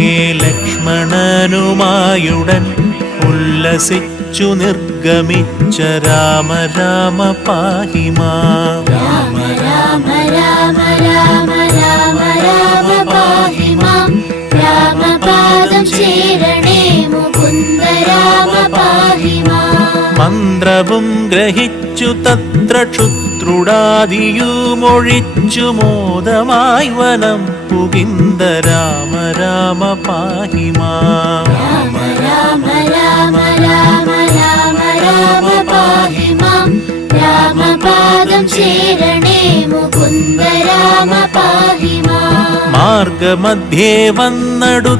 മാർഗേ ലക്ഷ്മണനുമായുടൻ ഉല്ലസിച്ചു നിർഗമിച്ച രാമ രാമ പാഹി മാം. രാമ രാമ രാമ രാമ രാമ രാമ പാഹി മാം. രാമപാദം ചേരണേ മുകുന്ദ രാമ പാഹി മാം. മന്ത്രവും ഗ്രഹിച്ചു തത്ര ക്ഷുത്രുടാദിയുമൊഴിച്ചു മോദമായി വനം പുകിന്ദ രാമ രാമ പാഹി മാം. രാമ രാമ രാമ രാമ രാമ രാമ പാഹി മാം. രാമപാദം ചേരണേ മുകുന്ദ രാമ പാഹി മാം. മാർഗമധ്യേ വന്നടു